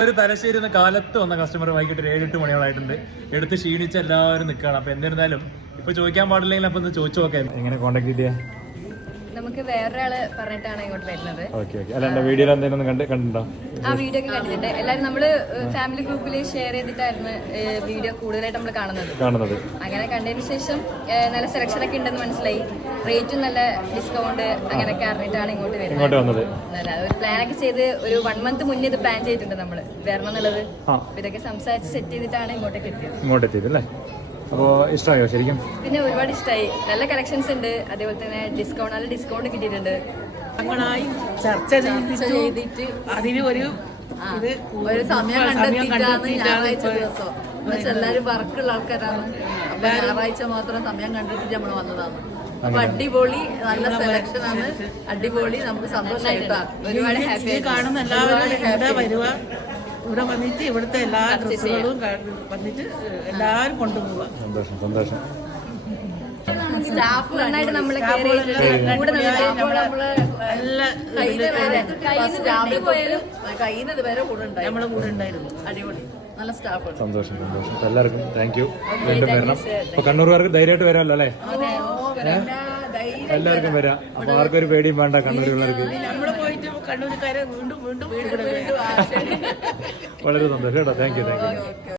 ഒരു തലശ്ശേരി കാലത്ത് വന്ന കസ്റ്റമർ വൈകിട്ട് 7-8 മണിയോളായിട്ടുണ്ട്. എടുത്ത് ക്ഷീണിച്ച് എല്ലാവരും നിൽക്കുകയാണ്. അപ്പൊ എന്നിരുന്നാലും ഇപ്പൊ ചോദിക്കാൻ പാടില്ലെങ്കിൽ അപ്പൊ ഒന്ന് ചോദിച്ചു നോക്കാം. എങ്ങനെ കോൺടാക്ട് ചെയ്യാ? നമുക്ക് വേറൊരാള് പറഞ്ഞിട്ടാണ് ഇങ്ങോട്ട് വരുന്നത്. അല്ല വീഡിയോ എന്തെങ്കിലും കണ്ടിട്ടുണ്ടോ? ആ വീഡിയോ ഒക്കെ കണ്ടിട്ടുണ്ട്. എല്ലാവരും നമ്മള് ഫാമിലി ഗ്രൂപ്പിൽ ഷെയർ ചെയ്തിട്ടായിരുന്നു വീഡിയോ കൂടുതലായിട്ട് നമ്മൾ കാണുന്നത്. അങ്ങനെ കണ്ടതിന് ശേഷം നല്ല സെലക്ഷൻ ഒക്കെ ഉണ്ടെന്ന് മനസ്സിലായി. റേറ്റും നല്ല ഡിസ്കൗണ്ട് അങ്ങനെയൊക്കെ അറിഞ്ഞിട്ടാണ് ഇങ്ങോട്ട് വരുന്നത്. ഒരു പ്ലാൻ ഒക്കെ ചെയ്ത് ഒരു 1 month മുന്നേ ഇത് പ്ലാൻ ചെയ്തിട്ടുണ്ട് നമ്മള് വരണം എന്നുള്ളത്. ഇതൊക്കെ സംസാരിച്ച് സെറ്റ് ചെയ്തിട്ടാണ് ഇങ്ങോട്ടേക്ക് എത്തിയത്. അപ്പോ ഇഷ്ടമായോ ശരിക്കും? പിന്നെ ഒരുപാട് ഇഷ്ടമായി. നല്ല കളക്ഷൻസ് ഉണ്ട്. അതേപോലെ തന്നെ നല്ല ഡിസ്കൗണ്ട് കിട്ടിയിട്ടുണ്ട്. ചർച്ച ചെയ്തിട്ട് അതിന് ഒരു സമയം കണ്ടെത്തിയിട്ടാണ് ഞായറാഴ്ച ദിവസം. എന്നുവെച്ചാൽ എല്ലാവരും വർക്കുള്ള ആൾക്കാരാണ്. അപ്പൊ ഞായറാഴ്ച മാത്രം സമയം കണ്ടെത്തിട്ട് നമ്മൾ വന്നതാണ്. അപ്പൊ അടിപൊളി നല്ല സെലക്ഷൻ ആണ്. അടിപൊളി നമുക്ക് സന്തോഷമായിട്ടാണ്. ഒരുപാട് ഹാപ്പി കാണുന്ന എല്ലാവരും വരുക. ഇവിടെ വന്നിട്ട് ഇവിടുത്തെ എല്ലാ ഡ്രസ്സുകളും വന്നിട്ട് എല്ലാവരും കൊണ്ടുപോവുക. സന്തോഷം. സ്റ്റാഫ് നന്നായിട്ട് നമ്മളെ നമ്മളെ കൂടെ ഉണ്ടായിരുന്നു. അടിപൊളി നല്ല സ്റ്റാഫ്. സന്തോഷം. എല്ലാവർക്കും താങ്ക് യു. വീണ്ടും വരണം. അപ്പൊ കണ്ണൂർകാർക്ക് ധൈര്യമായിട്ട് വരാമല്ലോ അല്ലേ? എല്ലാവർക്കും വരാം. അപ്പൊ ആർക്കൊരു പേടിയും വേണ്ട. കണ്ണൂരുകാർക്ക് നമ്മള് പോയിട്ട് കണ്ണൂർക്കാരെ വീണ്ടും വളരെ സന്തോഷം കേട്ടോ. Thank you.